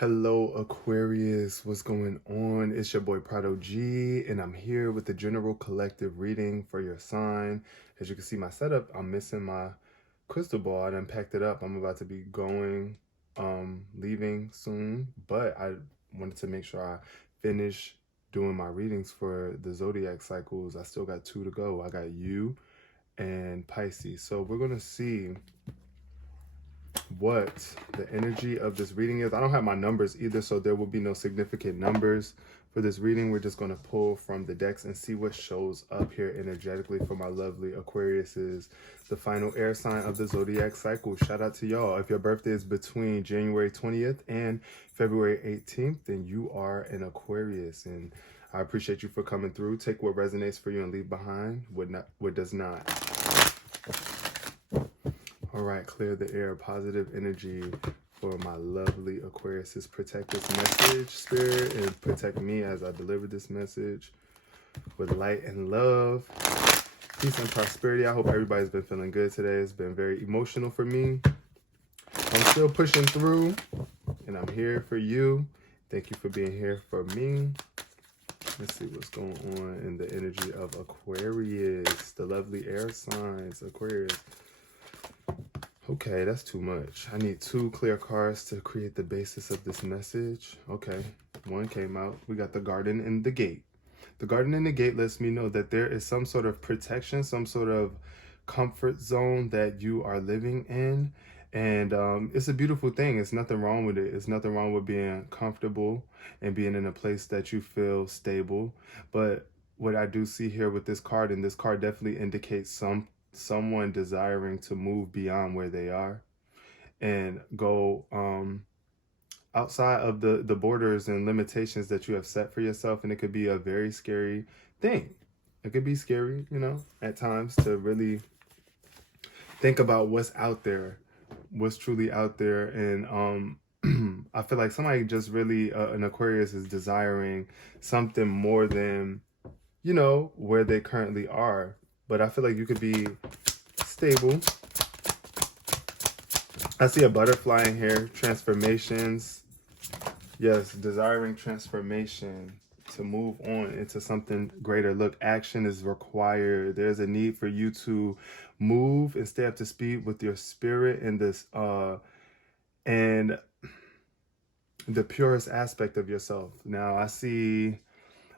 Hello Aquarius, what's going on? It's your boy Prado G, and I'm here with the general collective reading for your sign. As you can see my setup, I'm missing my crystal ball. I done packed it up. I'm about to be leaving soon, but I wanted to make sure I finish doing my readings for the zodiac cycles. I still got 2 to go. I got you and Pisces. So we're gonna see what the energy of this reading is. I don't have my numbers either, so there will be no significant numbers for this reading. We're just going to pull from the decks and see what shows up here energetically for my lovely Aquariuses, the final air sign of the zodiac cycle. Shout out to y'all. If your birthday is between January 20th and February 18th, then you are an Aquarius, and I appreciate you for coming through. Take what resonates for you and leave behind what does not. All right, clear the air. Positive energy for my lovely Aquariuses. Protect this message, Spirit, and protect me as I deliver this message with light and love. Peace and prosperity. I hope everybody's been feeling good today. It's been very emotional for me. I'm still pushing through, and I'm here for you. Thank you for being here for me. Let's see what's going on in the energy of Aquarius, the lovely air signs, Aquarius. Okay, that's too much. I need 2 clear cards to create the basis of this message. Okay, 1 came out. We got the garden and the gate. The garden and the gate lets me know that there is some sort of protection, some sort of comfort zone that you are living in. And it's a beautiful thing. It's nothing wrong with it. It's nothing wrong with being comfortable and being in a place that you feel stable. But what I do see here with this card, and this card definitely indicates someone desiring to move beyond where they are and go outside of the borders and limitations that you have set for yourself. And it could be a very scary thing. It could be scary, you know, at times, to really think about what's out there, what's truly out there. And I feel like somebody just really an Aquarius is desiring something more than, you know, where they currently are. But I feel like you could be stable. I see a butterfly in here. Transformations. Yes, desiring transformation to move on into something greater. Look, action is required. There's a need for you to move and stay up to speed with your spirit in this and the purest aspect of yourself. Now, I see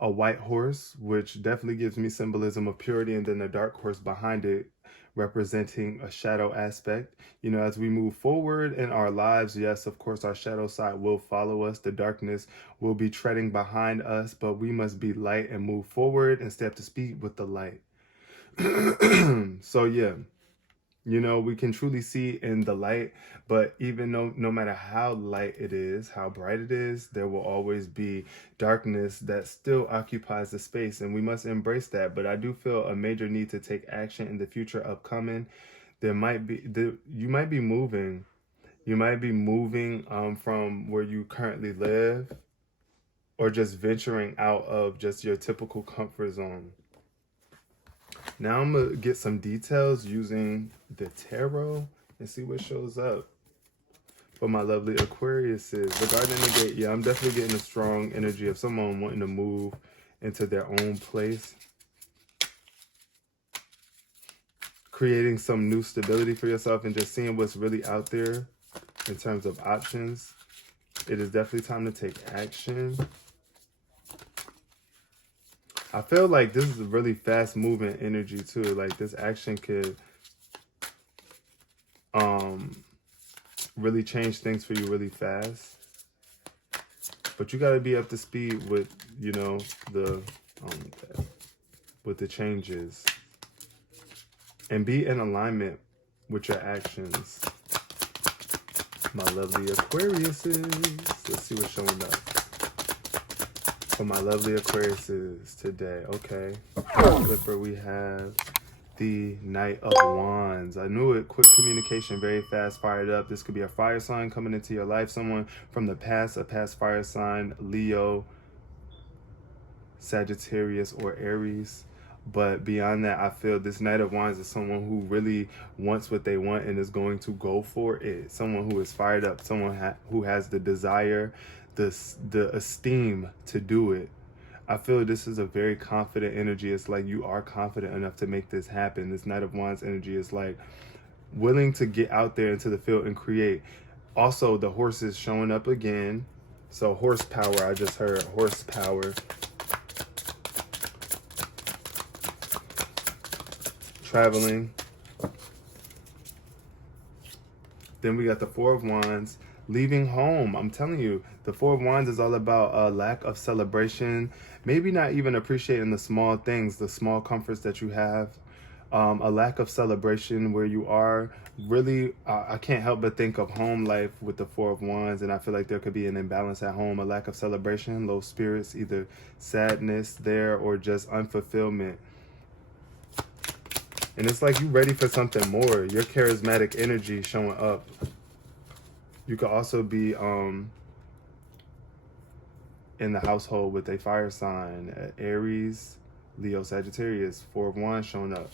a white horse, which definitely gives me symbolism of purity, and then a dark horse behind it representing a shadow aspect. You know, as we move forward in our lives, yes, of course, our shadow side will follow us. The darkness will be treading behind us, but we must be light and move forward and stay up to speed with the light. So yeah, you know, we can truly see in the light, but even no matter how light it is, how bright it is, there will always be darkness that still occupies the space, and we must embrace that. But I do feel a major need to take action in the future upcoming. You might be moving. You might be moving from where you currently live, or just venturing out of just your typical comfort zone. Now I'm going to get some details using the tarot and see what shows up for my lovely Aquariuses. The garden and the gate. Yeah, I'm definitely getting a strong energy of someone wanting to move into their own place. Creating some new stability for yourself and just seeing what's really out there in terms of options. It is definitely time to take action. I feel like this is a really fast moving energy too. Like this action could really change things for you really fast. But you got to be up to speed with, you know, with the changes. And be in alignment with your actions. My lovely Aquariuses. Let's see what's showing up for my lovely Aquariuses today. Okay. Flipper, we have the Knight of Wands. I knew it. Quick communication, very fast, fired up. This could be a fire sign coming into your life. Someone from the past, a past fire sign, Leo, Sagittarius, or Aries. But beyond that, I feel this Knight of Wands is someone who really wants what they want and is going to go for it. Someone who is fired up, someone who has the desire, the esteem to do it. I feel this is a very confident energy. It's like you are confident enough to make this happen. This Knight of Wands energy is like willing to get out there into the field and create. Also, the horse is showing up again. So horsepower, I just heard horsepower. Traveling. Then we got the Four of Wands, leaving home. I'm telling you, the Four of Wands is all about a lack of celebration, maybe not even appreciating the small things, the small comforts that you have, a lack of celebration where you are. Really, I can't help but think of home life with the Four of Wands, and I feel like there could be an imbalance at home, a lack of celebration, low spirits, either sadness there or just unfulfillment. And it's like you ready for something more. Your charismatic energy showing up. You could also be in the household with a fire sign, Aries, Leo, Sagittarius, Four of Wands showing up.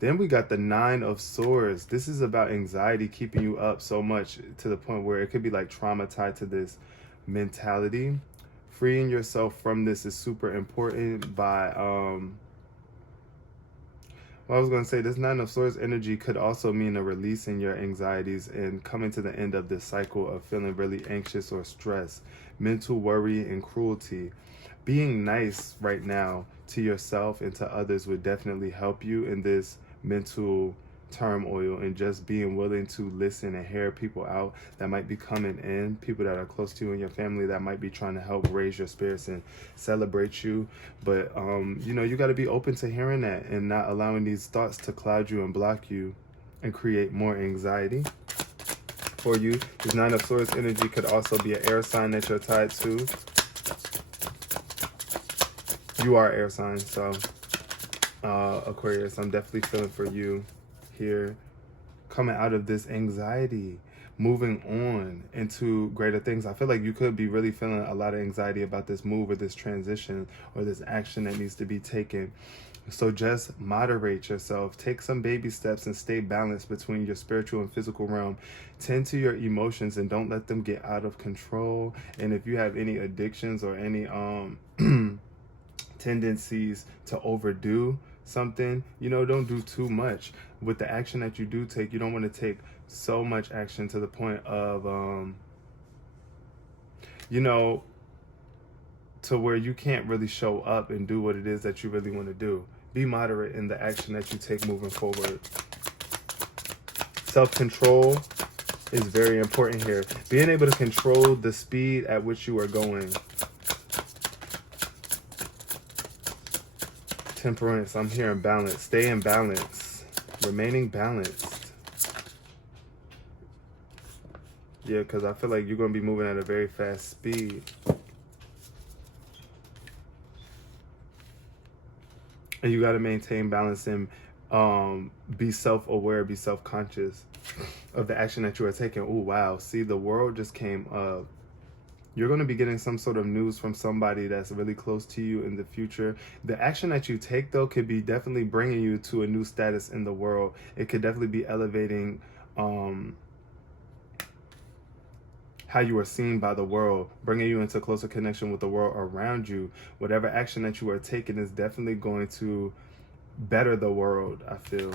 Then we got the Nine of Swords. This is about anxiety keeping you up so much to the point where it could be like trauma tied to this mentality. Freeing yourself from this is super important by well, I was going to say this Nine of Swords energy could also mean a release in your anxieties and coming to the end of this cycle of feeling really anxious or stressed, mental worry and cruelty. Being nice right now to yourself and to others would definitely help you in this mental turmoil, and just being willing to listen and hear people out that might be coming in, people that are close to you in your family that might be trying to help raise your spirits and celebrate you. But you know, you got to be open to hearing that and not allowing these thoughts to cloud you and block you and create more anxiety for you. This Nine of Swords energy could also be an air sign that you're tied to. You are air sign, so Aquarius, I'm definitely feeling for you here, coming out of this anxiety, moving on into greater things. I feel like you could be really feeling a lot of anxiety about this move or this transition or this action that needs to be taken. So just moderate yourself, take some baby steps and stay balanced between your spiritual and physical realm. Tend to your emotions and don't let them get out of control. And if you have any addictions or any tendencies to overdo something, you know, don't do too much. With the action that you do take, you don't want to take so much action to the point of you know, to where you can't really show up and do what it is that you really want to do. Be moderate in the action that you take moving forward. Self-control is very important here. Being able to control the speed at which you are going. Temperance, I'm hearing balance. Stay in balance. Remaining balanced. Yeah, because I feel like you're going to be moving at a very fast speed. And you got to maintain balance and be self-aware, be self-conscious of the action that you are taking. Oh, wow. See, the world just came up. You're going to be getting some sort of news from somebody that's really close to you in the future. The action that you take, though, could be definitely bringing you to a new status in the world. It could definitely be elevating how you are seen by the world, bringing you into closer connection with the world around you. Whatever action that you are taking is definitely going to better the world, I feel.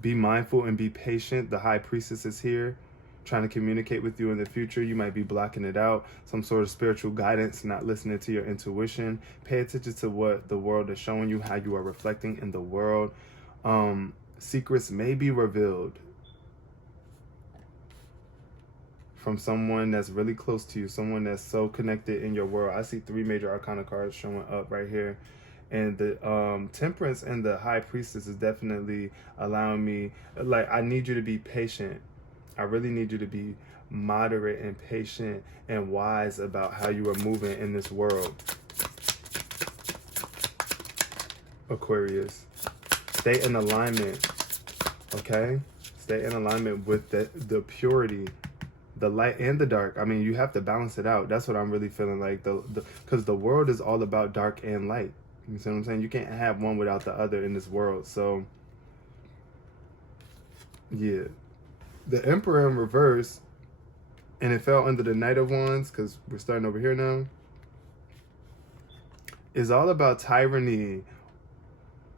Be mindful and be patient. The High Priestess is here, trying to communicate with you in the future. You might be blocking it out. Some sort of spiritual guidance, not listening to your intuition. Pay attention to what the world is showing you, how you are reflecting in the world. Secrets may be revealed from someone that's really close to you, someone that's so connected in your world. I see 3 major arcana cards showing up right here. And the Temperance and the High Priestess is definitely allowing me, like, I need you to be patient. I really need you to be moderate and patient and wise about how you are moving in this world. Aquarius, stay in alignment, okay? Stay in alignment with the purity, the light and the dark. I mean, you have to balance it out. That's what I'm really feeling like, because the world is all about dark and light. You see what I'm saying? You can't have one without the other in this world. So, yeah. The Emperor in reverse, and it fell under the Knight of Wands, because we're starting over here now, is all about tyranny.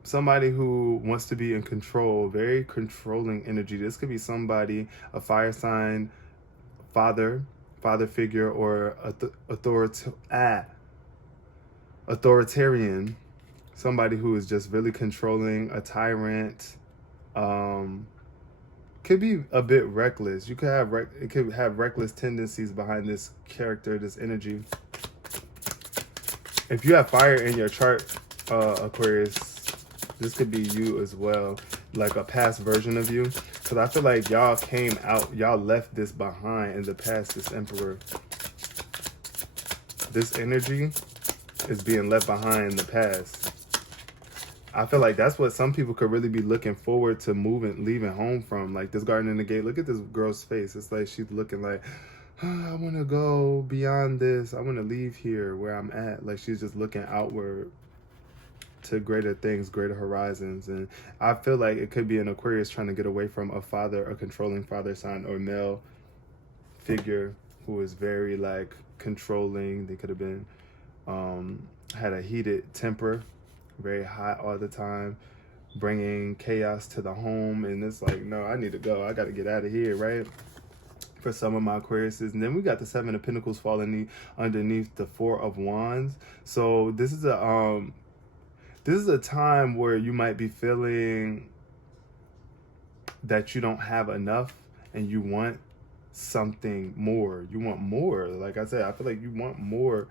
Somebody who wants to be in control, very controlling energy. This could be somebody, a fire sign, father figure, or authoritarian. Somebody who is just really controlling, a tyrant. Could be a bit reckless. You could have it could have reckless tendencies behind this character, this energy. If you have fire in your chart, Aquarius, this could be you as well, like a past version of you. Because I feel like y'all came out, y'all left this behind in the past, this Emperor. This energy is being left behind in the past. I feel like that's what some people could really be looking forward to leaving home from. Like this Garden in the Gate. Look at this girl's face. It's like she's looking like, I want to go beyond this. I want to leave here where I'm at. Like she's just looking outward to greater things, greater horizons. And I feel like it could be an Aquarius trying to get away from a controlling father sign or male figure who is very like controlling. They could have been, had a heated temper, very hot all the time, bringing chaos to the home. And it's like, no, I need to go. I got to get out of here, right? For some of my Aquariuses. And then we got the Seven of Pentacles falling underneath the Four of Wands. So this is a time where you might be feeling that you don't have enough and you want something more. You want more. Like I said, I feel like you want more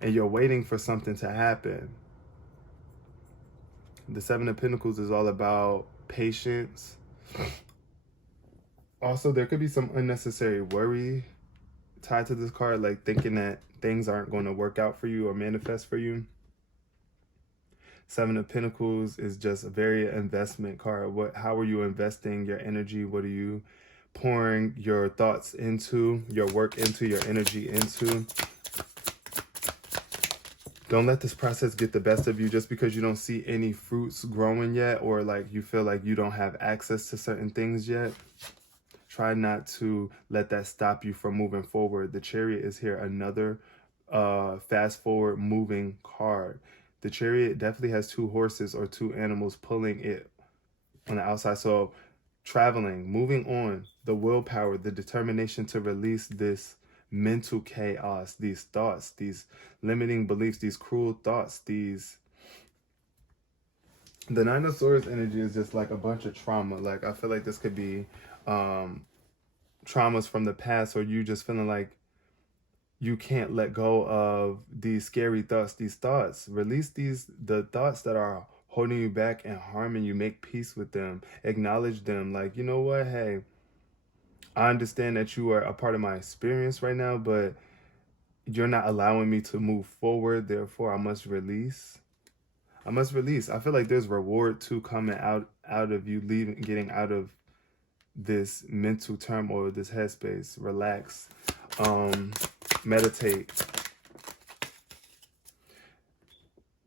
and you're waiting for something to happen. The Seven of Pentacles is all about patience. Also, there could be some unnecessary worry tied to this card, like thinking that things aren't going to work out for you or manifest for you. Seven of Pentacles is just a very investment card. How are you investing your energy? What are you pouring your thoughts into, your work into, your energy into? Don't let this process get the best of you just because you don't see any fruits growing yet, or like you feel like you don't have access to certain things yet. Try not to let that stop you from moving forward. The Chariot is here, another fast forward moving card. The Chariot definitely has two horses or two animals pulling it on the outside. So traveling, moving on, the willpower, the determination to release this mental chaos, these thoughts, these limiting beliefs, these cruel thoughts, the Nine of Swords energy is just like a bunch of trauma. Like I feel like this could be traumas from the past, or you just feeling like you can't let go of these scary thoughts, these thoughts. Release the thoughts that are holding you back and harming you. Make peace with them. Acknowledge them. Like, you know what? Hey, I understand that you are a part of my experience right now, but you're not allowing me to move forward. Therefore, I must release. I must release. I feel like there's reward too coming out of you getting out of this mental turmoil, this headspace. Relax. Meditate.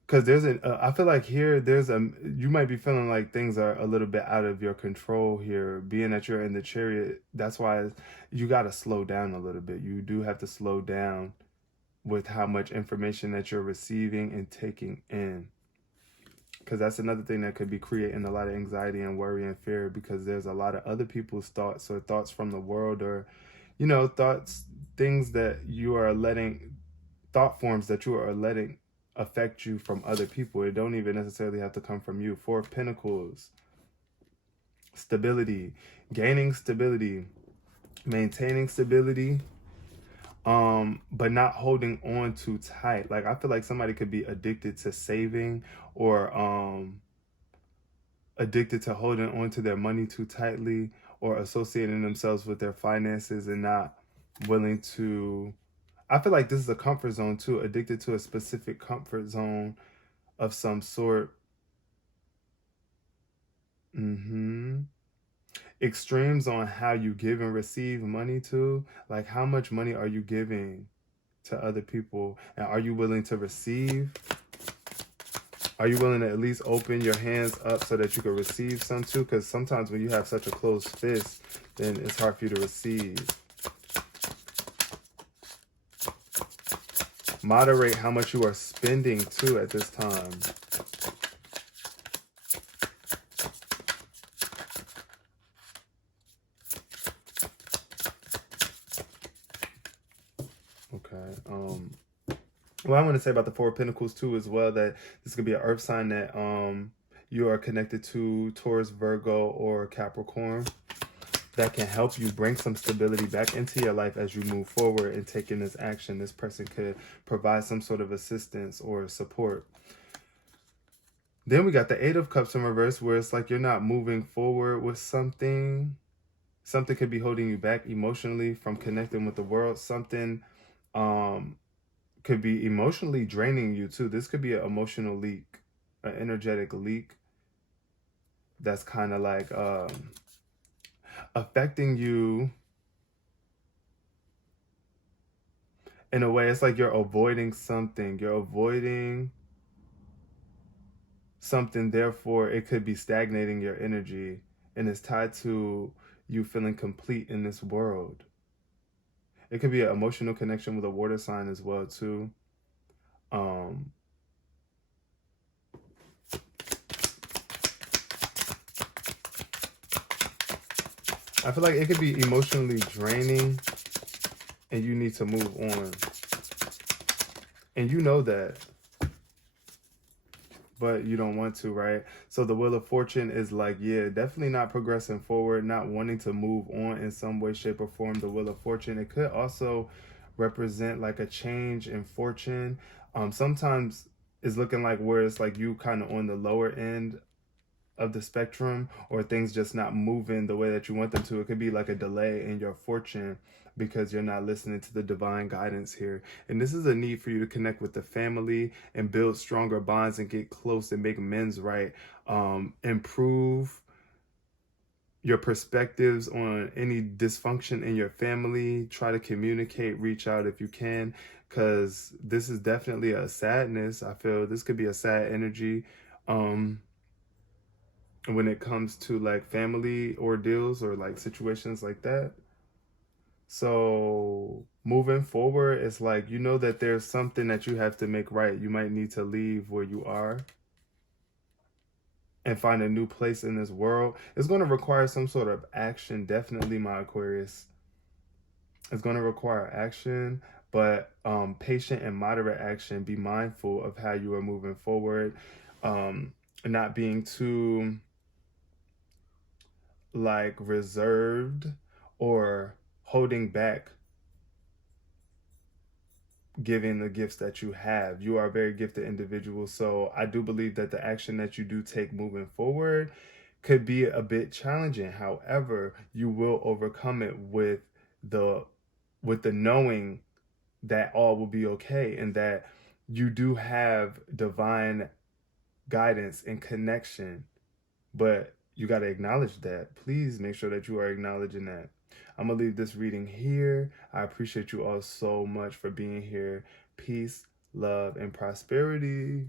Because I feel like here, you might be feeling like things are a little bit out of your control here. Being that you're in the Chariot, that's why you got to slow down a little bit. You do have to slow down with how much information that you're receiving and taking in. Because that's another thing that could be creating a lot of anxiety and worry and fear, because there's a lot of other people's thoughts or thoughts from the world, or, you know, things that you are letting, thought forms that you are letting affect you from other people. It don't even necessarily have to come from you. Four of Pentacles, stability, gaining stability, maintaining stability, but not holding on too tight. Like I feel like somebody could be addicted to saving, or addicted to holding on to their money too tightly, or associating themselves with their finances and not willing to. I feel like this is a comfort zone too, addicted to a specific comfort zone of some sort. Extremes on how you give and receive money too. Like how much money are you giving to other people, and are you willing to receive? Are you willing to at least open your hands up so that you can receive some too? Because sometimes when you have such a closed fist, then it's hard for you to receive. Moderate how much you are spending too at this time. Okay. Well, I want to say about the Four of Pentacles too as well, that this could be an earth sign that you are connected to, Taurus, Virgo, or Capricorn, that can help you bring some stability back into your life as you move forward and taking this action. This person could provide some sort of assistance or support. Then we got the Eight of Cups in reverse, where it's like you're not moving forward with something. Something could be holding you back emotionally from connecting with the world. Something could be emotionally draining you too. This could be an emotional leak, an energetic leak that's kind of like affecting you in a way. It's like you're avoiding something. You're avoiding something, therefore it could be stagnating your energy, and it's tied to you feeling complete in this world. It could be an emotional connection with a water sign as well too. I feel like it could be emotionally draining and you need to move on. And you know that, but you don't want to, right? So the Wheel of Fortune is like, yeah, definitely not progressing forward, not wanting to move on in some way, shape, or form. The Wheel of Fortune, it could also represent like a change in fortune. Sometimes it's looking like where it's like you kind of on the lower end of the spectrum, or things just not moving the way that you want them to. It could be like a delay in your fortune because you're not listening to the divine guidance here. And this is a need for you to connect with the family and build stronger bonds and get close and make amends, right? Improve your perspectives on any dysfunction in your family. Try to communicate, reach out if you can, because this is definitely a sadness. I feel this could be a sad energy when it comes to like family ordeals or like situations like that. So moving forward, it's like, you know that there's something that you have to make right. You might need to leave where you are and find a new place in this world. It's going to require some sort of action, definitely, my Aquarius. It's going to require action, but patient and moderate action. Be mindful of how you are moving forward, not being too like reserved or holding back giving the gifts that you have. You are a very gifted individual, so I do believe that the action that you do take moving forward could be a bit challenging. However, you will overcome it with the knowing that all will be okay, and that you do have divine guidance and connection. But you got to acknowledge that. Please make sure that you are acknowledging that. I'm going to leave this reading here. I appreciate you all so much for being here. Peace, love, and prosperity.